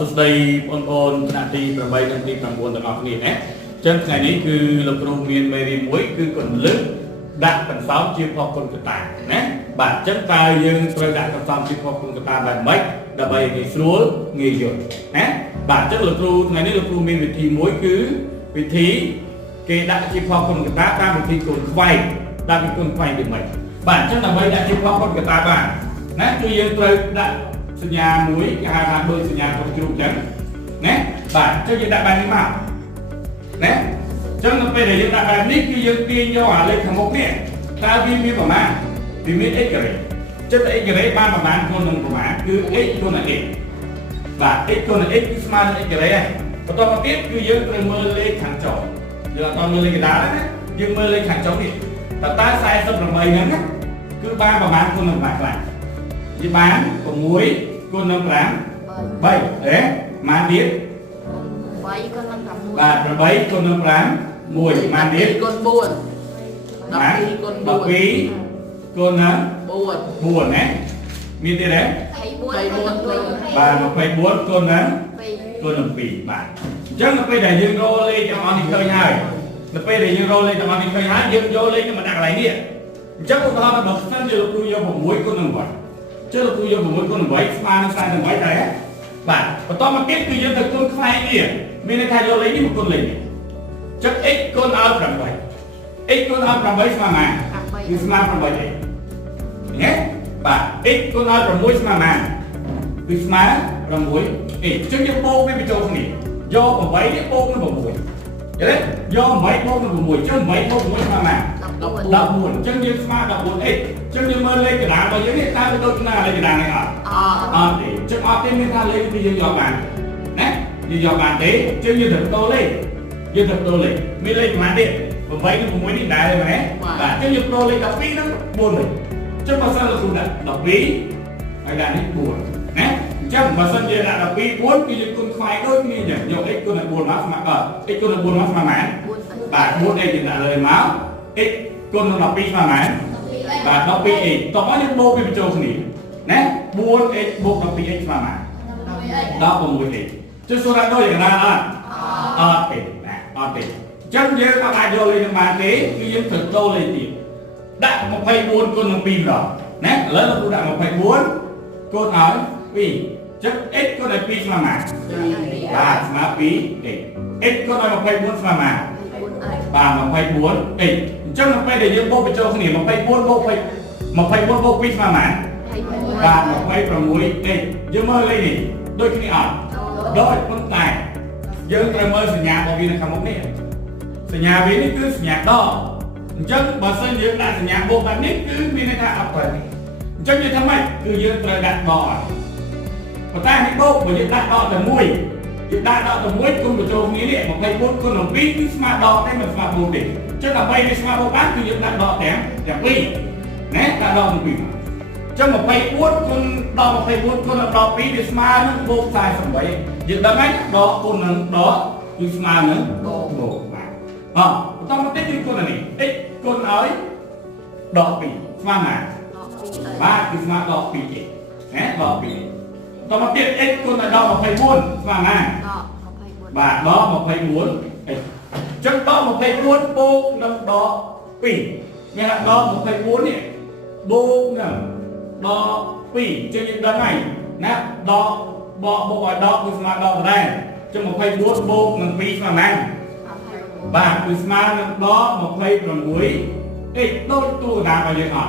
สุดใดon ขณะที่ประบายกันที่ประมวลต่างๆนี่นะจังไงนี้คือเราโรงเรียนไม่รีมวยคือคนลึกดักกันซ้อมชีพอคนกระต่ายนะบาดจังตายยังประดักกันซ้อมชีพอคนกระต่ายแบบไม่ดับใบในสโลว์เงี้ยหยดนะบาดจังเราครูไงนี้เราครูมีวิธีมวยคือวิธีเกดักชีพอคนกระต่ายตามวิธีคนไฟตามวิธีคนไฟเป็นไหมบาดจังดับใบดักชีพอคนกระต่ายบ้างนะคือยังประดักสัญญาหมุ้ยหาทางโดยสัญญาของจุดจังนะบาดเจ้าจะได้แบบนี้มานะจังไปได้ยังได้แบบนี้คือยังกินยาหวานเลยทั้งหมดเนี่ยตาพิมพ์ประมาณพิมพ์เอ็กซ์เลยจะได้เอ็กซ์เลยบ้านประมาณคนหนึ่งประมาณคือเอ็กซ์คนละเอ็กซ์บาดเอ็กซ์คนละเอ็กซ์สมาร์ทเอ็กซ์เลยพอตอนมาเก็บคือยังเป็นมือเล็กขังจอยังตอนมือเล็กกระดาษนะยังมือเล็กขังจอนี่แต่ตาใส่สำหรับใบนั้นนะคือบ้านประมาณคนหนึ่งหลากหลายยี่บ้านของมุ้ยคนหนึ่งหลังใบเอ๊ะมาเดียดบาทประใบคนน้ำร้านมวยมาเด็ดคนบุญดับปีคนน้ำบุญนะมีที่ไหนบาทมาไปบุญคนน้ำปีบาทจังไปได้ยังโรเลยจังอันนี้เคยให้ไปได้ยังโรเลยจังอันนี้เคยให้ยังโรเลยจังมันอะไรเนี่ยจังพวกเราแบบนั้นจะรู้ยังผมมวยคนน้ำบ่อยจะรู้ยังผมมวยคนน้ำบ่อยมาในสายน้ำบ่อยใจบาทพอตอนมาเก็บคือยังถึงคนใครเนี่ยมีในไทยโยเลยนี่มันคนเลยจักเอ็กคนเอาประมาณเอ็กคนเอาประมาณสมามาคือสมาประมาณเองเนี่ยป่ะเอ็กคนเอาประมาณสมามาคือสมาประมาณเอ็กจังยังโป๊กไม่ไปโจมนี่โยประมาณเนี่ยโป๊กมันประมาณเห็นไหมโยไม่โป๊กมันประมาณจังไม่โป๊กมันสมามาดับบุญจังยังสมาดับบุญเอ็กจังยังมือเล็กกระดาษไปยังเนี่ยตาไปโดนหน้าอะไรกระดาษเนี่ยจังออกเต็มในทางเล็กที่ยังยอมมันนะnhư do bạn thế chứ như thực tô lên mới lên mà đi và vậy nó cũng mới đi đại rồi mà và chứ như tô lên đọc phí nó buồn rồi chứ mà sao là cũng đã đọc phí hay là nó buồn nè chứ mà sao giờ là đọc phí buồn cái gì con khoai đôi như vậy nhiều ít con là buồn máu mà ít con là buồn máu mà mãn và buồn đây thì là lời máu ít con là đọc phí mà mãn và đọc phí ít có những bố cái chỗ này nè buồn ít buồn đọc phí ít mà mãn đó còn mùi ít chứ số ra tôiอย่างนั้นติดจังเยอะเอาไปโยเลยมาเก๋คือยังถึงโตเลยติดดักมาไปบุญคนมันปีนหรอนะแล้วเราดูดักมาไปบุญคนเอาปีจังเอ็กก็ได้ปีมาบาทมาปีเอ็กก็ได้มาไปบุญมาบาทมาไปบุญจังมาไปเดี๋ยวยังโบไปโจขนี่มาไปบุญโบไปมาไปบุญโบปีมาบาทมาไปประมุยยังเมื่อไรนี่โดยที่นี่อ่ะโดยคนตายยังประเมินสัญญาบอกวินคำว่านี่สัญญาวินนี่คือสัญญาดอจังบางส่วนยังได้สัญญาโบแบบนี้คือมีในทางอัปเปอร์จังยังทำไมคือยังประดับดอพอตายให้โบบอกยังดักดอแต่มวยยังดักดอแต่มวยคุณประโจมนี้เนี่ยบอกให้พูดคนหนุ่มปีคือสมาดอให้มันสมาโบเด็กจังเอาไปในสมาโบบ้านคือยังดักดอแต่ปีเนี่ยดักดอมันปีจังมาไปพูดคนดอมาไปพูดคนดอปีดิสมานั่งโบกตายสมัยยึดได้ไหมดอคนนั้นดอดิสมานั่งโบกมาต้องมาติดคนอันนี้คนเอาดอปีสมามาบ้าดิสมาดอปีเองเนี่ยดอปีต้องมาติดคนดอมาไปพูดสมามาบ้าดอมาไปพูดจังดอมาไปพูดโบกนั่งดอปีเนี่ยดอมาไปพูดเนี่ยโบกนั่งดอปีจะยังได้ไหมนะดอบอกว่าดอคือสมาดอได้จะมาไปบูดโบกหนึ่งปีมานั่งบาทคือสมาดอมาไปประมุยโดยตัวดาไปยังอ่ะ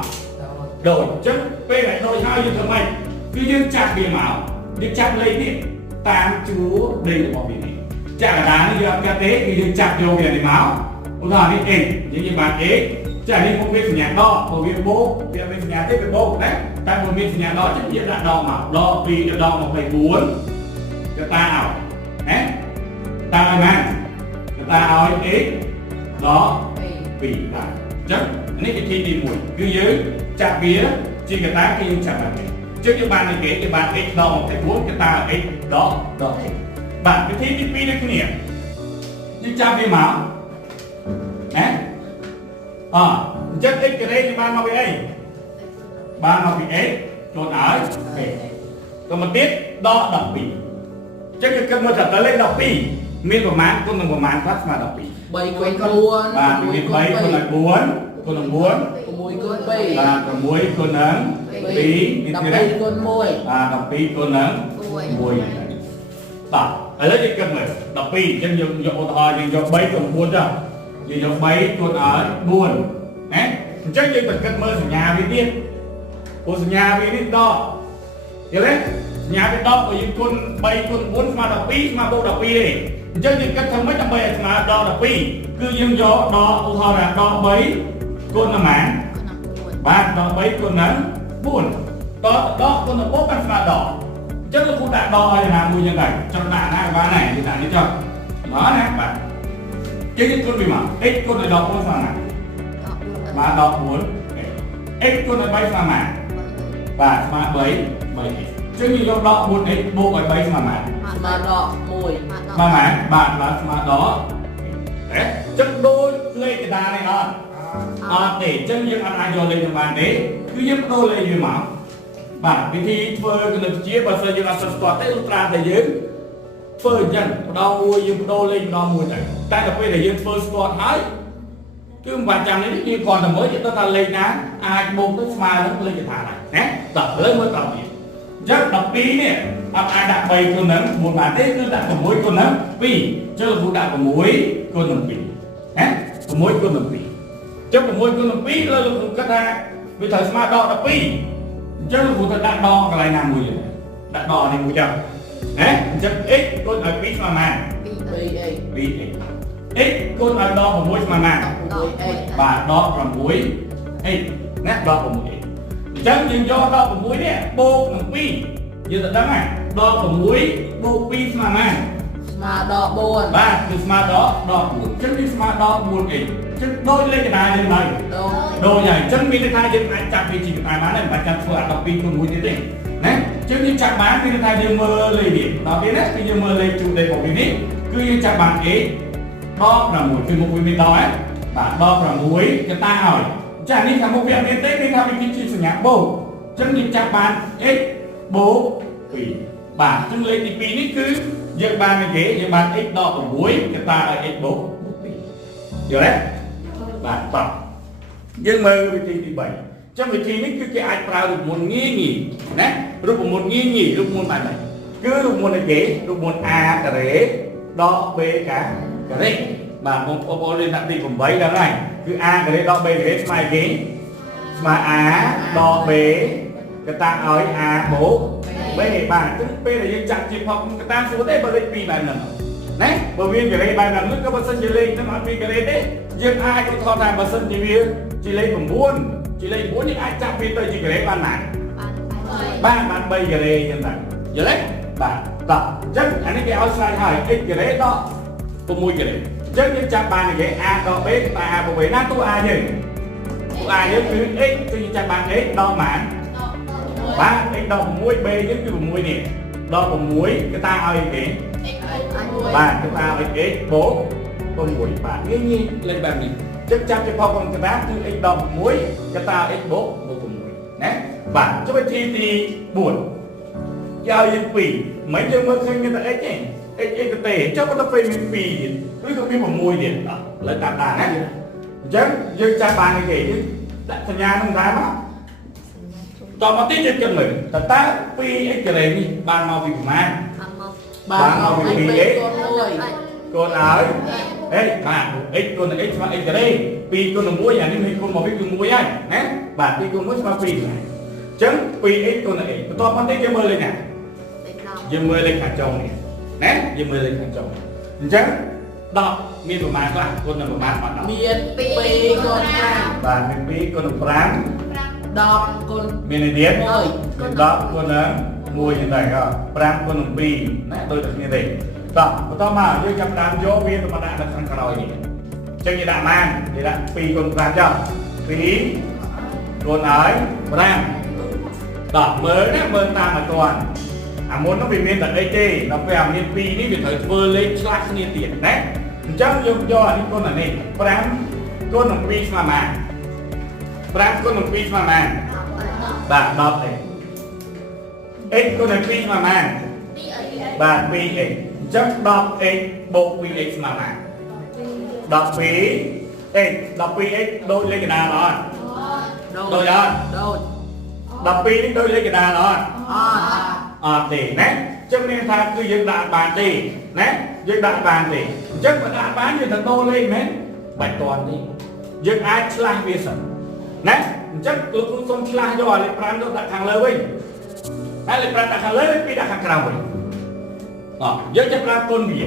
โดยจะไปไหนโดยเท้ายังทำไมคือยังจับเบี้ยหมายังจับเลยนี่ตามจูดีบอกแบบนี้จับกระดานนี่ยังกระเตะคือยังจับโยงอย่างในหมาอุทธรณ์นี่เองยังบาทเองจะนี่ผมเป็นสัญญาดอผมเป็นโบกเป็นสัญญาที่เป็นโบกนะแต่ผมมีสัญญาดอจะยึดละดอมาดอปีจะดอมาไปบุญจะตาเอานะตาอะไรมั้งจะตาเอาเอ็กดอปีได้จังอันนี้คือที่ดีมวยคือยื้อจับเบี้ยจีกระตาคือยังจับแบบนี้จึงจะบานในเก๋จะบานเอ็กดอมาไปบุญจะตาเอ็กดอบานคือที่ปีได้คือเนี่ยยังจับเบี้ยหมานะchất ích cái đây thì ban nó bị ấy ban nó bị ấy trốn ái còn một tiết đo đập bị ចឹងគឺគិតមើលថាតើលេខ12មានប្រមាណគុណនឹងប្រមាណខ្លះស្មើ12 3 គុណ 4 បាទមាន3គុណនឹង4គុណនឹង4 6 គុណ 2 បាទ6គុណនឹង2មានទៀត 12 គុណ 1 បាទ12គុណនឹង1បាទឥឡូវយើងគិតមើល12អញ្ចឹងយើងយកឧទាហរណ៍យើងយក3គុណ4ចុះយើងយក3គុណឲ្យ4ណាអញ្ចឹងយើងទៅគិតមើលសញ្ញាវាទៀតព្រោះសញ្ញាវានេះដកយល់ទេសញ្ញាវាដកបើយើងគុណ3គុណ4ស្មើ12ស្មើបូក12ទេអញ្ចឹងយើងគិតថាម៉េចដើម្បីឲ្យស្មើដល់12គឺយើងយកដកឧទាហរណ៍ថាដក3គុណនឹងម៉ានបាទដក3គុណនឹង4ដកគុណនឹង4បានស្មើដល់អញ្ចឹងលោកគ្រូដាក់ដកឲ្យណាមួយយ៉ាងដែរចង់ដាក់ណាបានដែរយើងដាក់នេះចុះបាទណាបាទយើងគុណពីមក x គុណឲ្យដល់4ស្មើណាបាទដល់4 x គុណឲ្យ3ស្មើណាបាទស្មើ3 3x ចឹងយើងយកដក 4x បូកឲ្យ3ស្មើណាស្មើដល់1ស្មើណាបាទបាទស្មើដល់ចឹងដូចលេខកណ្ដាលនេះអត់ទេចឹងយើងអាចយកលេខទៅបានទេគឺយើងបដូរលេខវាមកបាទវិធីធ្វើគណិតវិទ្យាបើសិនយើងអត់ស្គាល់ទេឧត្រាតែយើងធ្វើអញ្ចឹងម្ដងមួយយើងបដូរលេខម្ដងមួយទៅតែដល់ពេលដែលយើងធ្វើស្គាល់ហើយគឺមិនបាច់ចាំនេះយើងគ្រាន់តែមើលយើងដឹងថាលេខណាអាចបូកទៅស្មើនឹងលេខកថាដែរណាតោះឥឡូវមើលតទៀតអញ្ចឹង12នេះអត់អាចដាក់3គុណនឹង4បានទេគឺដាក់6គុណនឹង2អញ្ចឹងលោកគ្រូដាក់6គុណនឹង2ណា6គុណនឹង2អញ្ចឹង6គុណនឹង2លើលោកគ្រូគិតថាវាត្រូវស្មើដល់12អញ្ចឹងលោកគ្រូទៅដាក់ដកកន្លែងណាមួយដាក់ដកនេះមួយចឹងណាអញ្ចឹង x គុណឲ្យ2ស្មើណា 2x 2x x គុណឲ្យដល់6ស្មើណា 6x បាទដល់ 6x ណាដល់ 6x អញ្ចឹងយើងយកដល់6នេះបូកនឹង2យើងទៅដឹងហើយដល់6បូក2ស្មើណាស្មើដល់4បាទគឺស្មើដល់4អញ្ចឹងវាស្មើដល់ 4x អញ្ចឹងដូចលេខកណ្ដាលយើងហើយដូចហើយអញ្ចឹងមានន័យថាយើងអាចចាប់វាជាកណ្ដាលបានហើយមិនបាច់ចាំធ្វើអា12គុណ1ទៀតទេណាអញ្ចឹងយើងចាប់បានមានន័យថាយើងមើលលេខនេះដល់ពេលនេះគឺយើងមើលលេខជួរលេខរបស់វានេះគឺយើងចាប់បាន x ដល់6គឺមុខវាមានដល់ហើយបាទដល់6កតាឲ្យចានេះខាងមុខវាអត់មានទេមានថាវាគឺជាសញ្ញាបូកអញ្ចឹងយើងចាប់បាន x បូក2បាទអញ្ចឹងលេខទី2នេះគឺយើងបានគេយើងបាន x ដល់6កតាឲ្យ x បូក2យល់ទេបាទតោះយើងមើលវិធីទី3អញ្ចឹងវិធីនេះគឺគេអាចប្រើរូបមន្តងាយងាយណារូបមន្តងាយងាយរូបមន្តបែបនេះគឺរូបមន្តនៃគេរូបមន្ត a ការ៉េដល់ b ការ៉េបាទបងប្អូនលេខទី8ដល់ហើយគឺ a ការ៉េដល់ b ការ៉េស្មើគេស្មើ a ដល់ b កតាឲ្យ a បូក b បាទអញ្ចឹងពេលដែលយើងចាក់ជាផកកតាស្រួលទេបើលេខ2បែបហ្នឹងណាបើវាការ៉េបែបហ្នឹងក៏បើសិនជាលេខហ្នឹងអត់មានការ៉េទេយើងអាចឧទាហរណ៍ថាបើសិនជាវាជាលេខ9ជាលេខ9នេះអាចចាប់វាទៅជាការ៉េបានណាបាទបាន3ការ៉េអញ្ចឹងដែរយល់ទេបាទតោះអញ្ចឹងអានេះគេឲ្យស្លាយហើយ x ការ៉េដល់6ការ៉េអញ្ចឹងយើងចាប់បានគេ a ដល់ b តែ a បូក b ណាតួ a យើងតួ a យើងគឺ x គឺយើងចាប់បាន x ដល់ប៉ុន្មានបាទ x ដល់6 b យើងគឺ6នេះដល់6កតាឲ្យគេបាទកតាឲ្យ x បូក6បាទងាយងាយលេខបែបនេះចឹងចាប់ជាផកក្នុងកតាគឺ x ដល់6កតា x បូក6ណាបាទចុះវិធីទី4យកយើង2មិនយើងមើលឃើញមានតែ x ទេx ទៅទេចុះទៅពេលមាន2ទៀតឬក៏មាន6ទៀតលើតាមដានណាអញ្ចឹងយើងចាប់បានគេយើងដាក់សញ្ញានឹងដែរមកតមកទៀតយើងគិតមើលតើ 2x ការ៉េនេះបានមកពីប្រមាណបានមកពី 2x កូនឲ្យហេបាទ x គុណនឹង x ស្មើ x ការ៉េ2គុណនឹង1អានេះមានគុណមកវិញគឺ1ហើយណាបាទ2គុណ1ស្មើ2អញ្ចឹង 2x គុណនឹង x បន្តមកទៀតយើងមើលលេខណាយើងមើលលេខខាងចុងនេះណាយើងមើលលេខខាងចុងអញ្ចឹង10មានប្រមាណខ្លះគុណនឹងប្រមាណបាត់10មាន2គុណ5បាទមាន2គុណនឹង5 10គុណមាននេះទៀត10គុណនឹង1យ៉ាងដែរ5គុណនឹង2ណាដូចតែគ្នាទេតោះបន្តមកយើងចាប់តាមយកវាទៅដាក់នៅខាងក្រោយនេះអញ្ចឹងយើងដាក់ម៉ានយើងដាក់2គុណ5ចុះ2គុណឲ្យ5តោះមើលណាមើលតាមឲ្យទាន់អាមុននោះវាមានតែ x ទេដល់ពេលអាមាន2នេះវាត្រូវធ្វើលេខឆ្លាស់គ្នាទៀតណាអញ្ចឹងយើងយកអានេះគុណអានេះ5គុណនឹង2ស្មើម៉ាន5គុណនឹង2ស្មើម៉ានបាទ10ទេ x គុណនឹង2ស្មើម៉ាន បាទ 2x អញ្ចឹង 10x បូក 2x ស្មើណា12x 12x ដូចលេខកណ្ដាលអត់ដូចអត់ ដូច 12នេះដូចលេខកណ្ដាលអត់ អត់ អត់ទេណាចឹងមានថាគឺយើងដាក់បានទេណាយើងដាក់បានទេអញ្ចឹងបើដាក់បានយើងទៅដូរលេខមែនបាច់តាន់ទេយើងអាចឆ្លាស់វាសិនណាអញ្ចឹងលោកគ្រូសូមឆ្លាស់យកលេខ5ទៅដាក់ខាងលើវិញហើយលេខ5ដាក់ខាងលើលេខ2ដាក់ខាងក្រោមវិញយើងจะប្រាប់គុណវា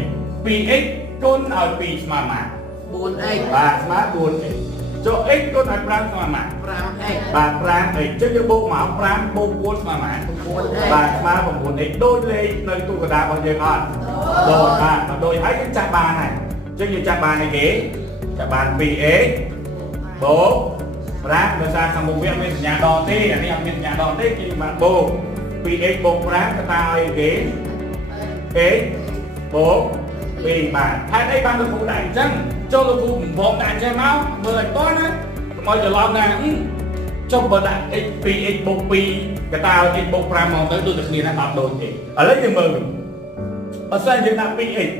2x គុណឲ្យ2ស្មើម៉ាក់ 4x បាទស្មើ 4x ចុះ x គុណឲ្យ5ស្មើម៉ាក់ 5x បាទ 5x ចឹងយើងបូកមក5បូក4ស្មើម៉ាក់ 9x បាទស្មើ 9x ដូចលេខនៅទូកណ្ដាលរបស់យើងអត់ដូចបាទដូចហើយយើងចាក់បានហើយអញ្ចឹងយើងចាក់បានអីគេចាក់បាន 2x បូក5ដោយសារខាងមុខវាមានសញ្ញាដកទេអានេះអត់មានសញ្ញាដកទេគេបានបូក 2x បូក5កតាឲ្យគេ x បូក2បាទហេតុអីបានលោកគ្រូដាក់អញ្ចឹងចូលលោកគ្រូបំផងដាក់អញ្ចឹងមកមើលឲ្យតណាកុំឲ្យច្រឡំណាចុះបើដាក់ x 2x បូក2កតាឲ្យ x បូក5មកទៅដូចតែគ្នាណាអត់ដូចទេឥឡូវយើងមើលវិញបើសិនយើងដាក់ 2x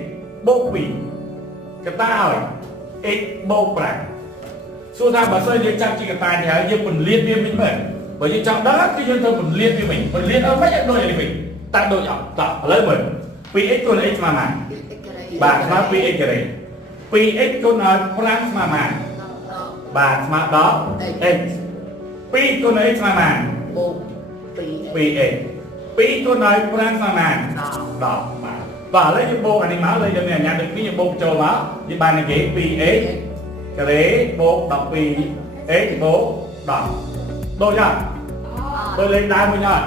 បូក2កតាឲ្យ x បូក5សួរថាបើសិនយើងចាប់ជាកតានេះហើយយើងពន្លាតវាវិញមើលបើយើងចង់ដឹងគឺយើងត្រូវពន្លាតវាវិញពន្លាតឲ្យមិនឲ្យដូចនេះវិញតែដូចអត់តោះឥឡូវមើល 2x គុណ x ស្មើម៉ាក់បាទស្មើ 2x ការ៉េ 2x គុណឲ្យ5ស្មើម៉ាក់បាទស្មើ10 x 2គុណ x ស្មើម៉ាក់ បូក 2x 2x 2គុណឲ្យ5ស្មើម៉ាក់10បាទបាទឥឡូវយើងបូកអានេះមកលើយើងមានអាញាដូចនេះយើងបូកចូលមកយើងបានគេ 2x ការ៉េបូក 12x បូក10ដូចអត់បើលេខដើមវិញអត់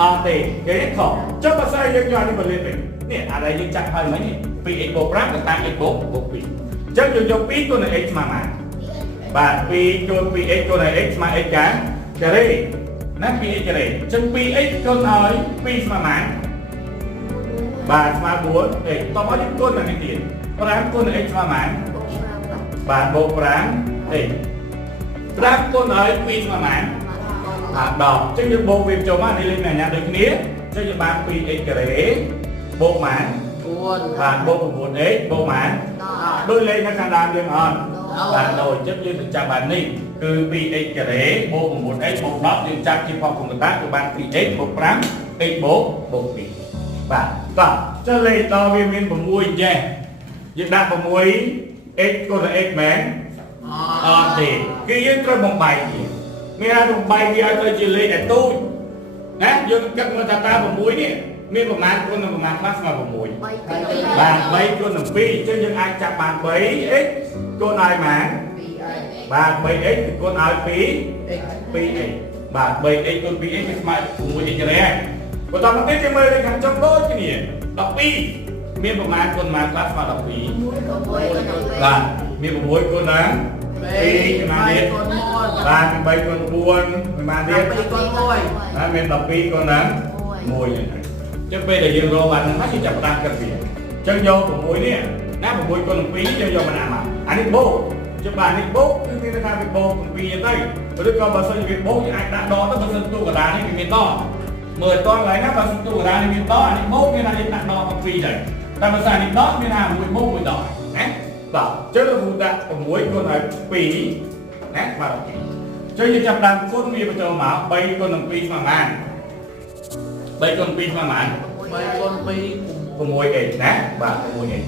អត់ទេគេខុសចុះបើសិនយើងយកនេះមកលេខវិញនេះអានេះយើងចាក់ហើយមិញនេះ 2x បូក5ទៅតាម x បូក2អញ្ចឹងយើងយក2គុណនឹង x ស្មើម៉ាក់បាទ2គុណ 2x គុណនឹង x ស្មើ x ការ៉េណា 2x ការ៉េអញ្ចឹង 2x គុណឲ្យ2ស្មើម៉ាក់បាទស្មើ4 x តោះមកយើងគុណនឹងនេះទៀត5គុណនឹង x ស្មើម៉ាក់បាទបូក5 x 5គុណឲ្យ2ស្មើម៉ាក់បាទ10អញ្ចឹងយើងបូកវាចូលមកនេះលេខមានអាញាដូចគ្នាអញ្ចឹងយើងបាន 2x ការ៉េបូកម៉ាក់4បាទបូក 9x បូកម៉ាក់ដូចលេខនៅខាងដើមយើងអត់បាទដូចអញ្ចឹងយើងទៅចាប់បាននេះគឺ 2x ការ៉េបូក 9x បូក10យើងចាប់ជាផងកុំកតាគឺបាន 2x បូក 5x បូក2បាទតោះចុះលេខតវាមាន6ចេះយើងដាក់ 6x គុណនឹង x មែនអត់ទេគឺយើងត្រូវបំបែកវាមានថាបំបែកវាឲ្យទៅជាលេខដែលទូចណាយើងគិតមើលថាតើ6នេះមានប្រមាណគុណនឹងប្រមាណខ្លះស្មើ6បាទ3គុណនឹង2អញ្ចឹងយើងអាចចាប់បាន 3x គុណឲ្យម៉ានបាទ 3x គុណឲ្យ2x បាទ 3x គុណ 2x គឺស្មើ 6x ការ៉េហើយបន្តមកទៀតយើងមើលលេខខាងចុងដូចគ្នា12មានប្រមាណគុណម៉ានខ្លះស្មើ12បាទមាន6គុណណា2ប្រមាណទៀតបាទ3គុណ4ប្រមាណទៀត2គុណ1បាទមាន12គុណណា1យ៉ាងហ្នឹងចឹងពេលដែលយើងរកបានហ្នឹងហើយយើងចាប់ផ្ដើមគិតវាចឹងយក6នេះណា6គុណ7យើងយកមកដាក់មកអានេះបូកចឹងបាទនេះបូកគឺមានន័យថាវាបូក7ទៅឬក៏បើសិនជាវាបូកយើងអាចដាក់ដកទៅបើសិនទូកណ្ដាលនេះវាមានដកមើលតោះឡើយណាបើសិនទូកណ្ដាលនេះមានដកអានេះបូកមានថាយើងដាក់ដក7ទៅតែបើសិនអានេះដកមានថា1បូក1ដកណាបាទចឹងយើងដាក់6គុណឲ្យ2ណាបាទចឹងយើងចាប់ដើមគុណវាបញ្ចូលមក3គុណនឹង2ស្មើបាន3គុណ2ស្មើបាន3គុណ2 6x ណាបាទ 6x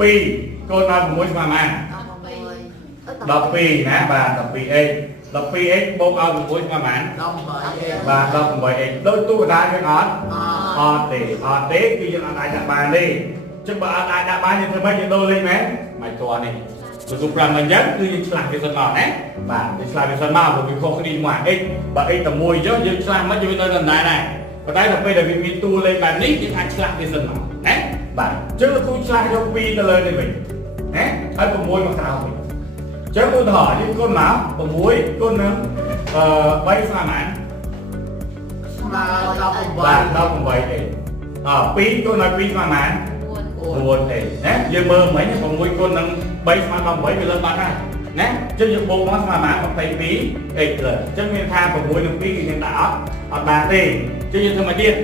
2គុណដល់6ស្មើបាន12ណាបាទ 12x 12x បូកឲ្យ6ស្មើបាន 18x បាទ 18x ដូចទូកណ្ដាលយើងអត់អត់ទេគឺយើងអាចដាក់បានទេចឹងបើអត់អាចដាក់បានយើងធ្វើម៉េចយើងដូរលេខមែនមិនទាន់នេះទៅសុំ5អញ្ចឹងគឺយើងឆ្លាស់វាសិនមកណាបាទយើងឆ្លាស់វាសិនមកព្រោះវាខុសគ្នាជាមួយ x បើ x តែមួយអញ្ចឹងយើងឆ្លាស់មិនយើងនៅដដែលដែរប៉ុន្តែដល់ពេលដែលវាមានតួលេខបែបនេះយើងអាចឆ្លាស់វាសិនមកណាបាទអញ្ចឹងលោកគ្រូឆ្លាស់យក2ទៅលើនេះវិញណាហើយ6មកក្រោមវិញអញ្ចឹងឧទាហរណ៍យើងគុណមក6គុណនឹង3ស្មើបានស្មើ18បាទ 18x 2គុណដល់2ស្មើបាន4x ណាយើងមើលមិញ6គុណនឹង3ស្មើ18វាលើបាត់ហើយណាអញ្ចឹងយើងបូកមកស្មើបាន 22x លើអញ្ចឹងមានថា6នឹង2គឺយើងដាក់អត់បានទេអញ្ចឹងយើងធ្វើមកទៀត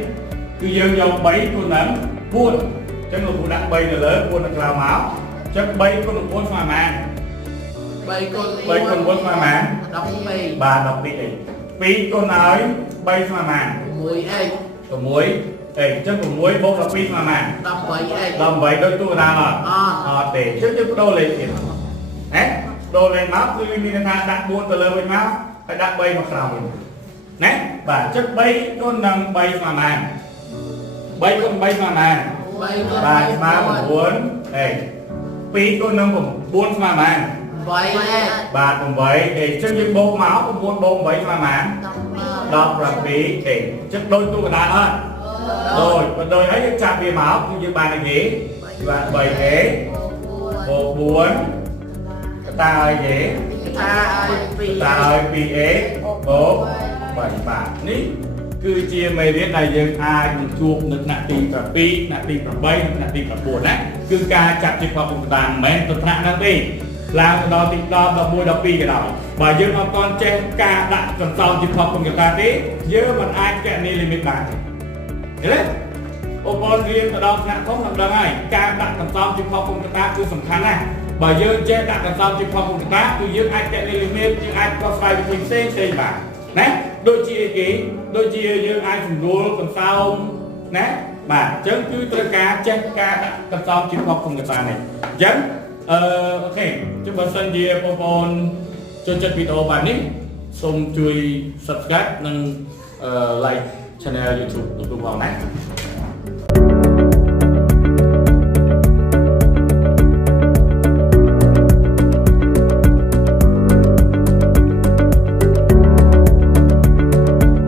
គឺយើងយក3គុណនឹង 4ចឹងលោកគ្រូដាក់3នៅលើ4នៅក្រៅមកចឹង3គុណនឹង4ស្មើប៉ុន្មាន 3 គុណ 3គុណ4ស្មើប៉ុន្មាន 12 បាទ 12x 2គុណឲ្យ3ស្មើប៉ុន្មាន 1x 6x ចឹង6បូក12ស្មើប៉ុន្មាន 18x 18ដូចទូកណ្ដាលអត់ទេចឹងយើងបដូរលេខទៀតណាបដូរលេខមកគឺមានន័យថាដាក់4ទៅលើវិញមកហើយដាក់3មកក្រោមវិញណាបាទចឹង3គុណនឹង3ស្មើប៉ុន្មាន3គុណ3ស្មើប៉ុន្មាន 3 បាទស្មើ9អេ2គុណនឹង9ស្មើប៉ុន្មាន 8x បាទ8អេចឹងយើងបូកមក9បូក8ស្មើប៉ុន្មាន 17អេចឹងដូចទូកណ្ដាលអត់ដូចបើដូចហើយយើងចាប់វាមកគឺយើងបានអីគេបាទ 3a បូក4កតាឲ្យគេ តាឲ្យ កតាឲ្យ 2a បូក3បាទនេះគឺជាមេរៀនដែលយើងអាចនឹងជួបនៅថ្នាក់ទី7ថ្នាក់ទី8និងថ្នាក់ទី9ណាគឺការចាត់ជាប្រព័ន្ធតាមិនមែនទៅថ្នាក់ហ្នឹងទេឡើងទៅដល់ទី10 11 12ក៏ដោយបើយើងអត់ទាន់ចេះការដាក់កន្សោមជាប្រព័ន្ធកតាទេយើងមិនអាចកណនីលីមីតបានទេឃើញទេឧបករណ៍រៀនទៅដល់ថ្នាក់ធំនឹងដឹងហើយការដាក់កន្សោមជាប្រព័ន្ធកតាគឺសំខាន់ណាស់បើយើងចេះដាក់កន្សោមជាប្រព័ន្ធកតាគឺយើងអាចកណនីលីមីតយើងអាចប្រស្វែងវិធីផ្សេងបានណាដូចជាគេដូចជាយើងអាចសម្រួលកន្សោមណាបាទអញ្ចឹងគឺត្រូវការចេះការដាក់កន្សោមជាប្រព័ន្ធកតានេះអញ្ចឹងអូខេចុះបើសិនជាបងប្អូនចូលចិត្តវីដេអូបែបនេះសូមជួយ Subscribe និង Like Channel YouTube លោកគ្រូផងណា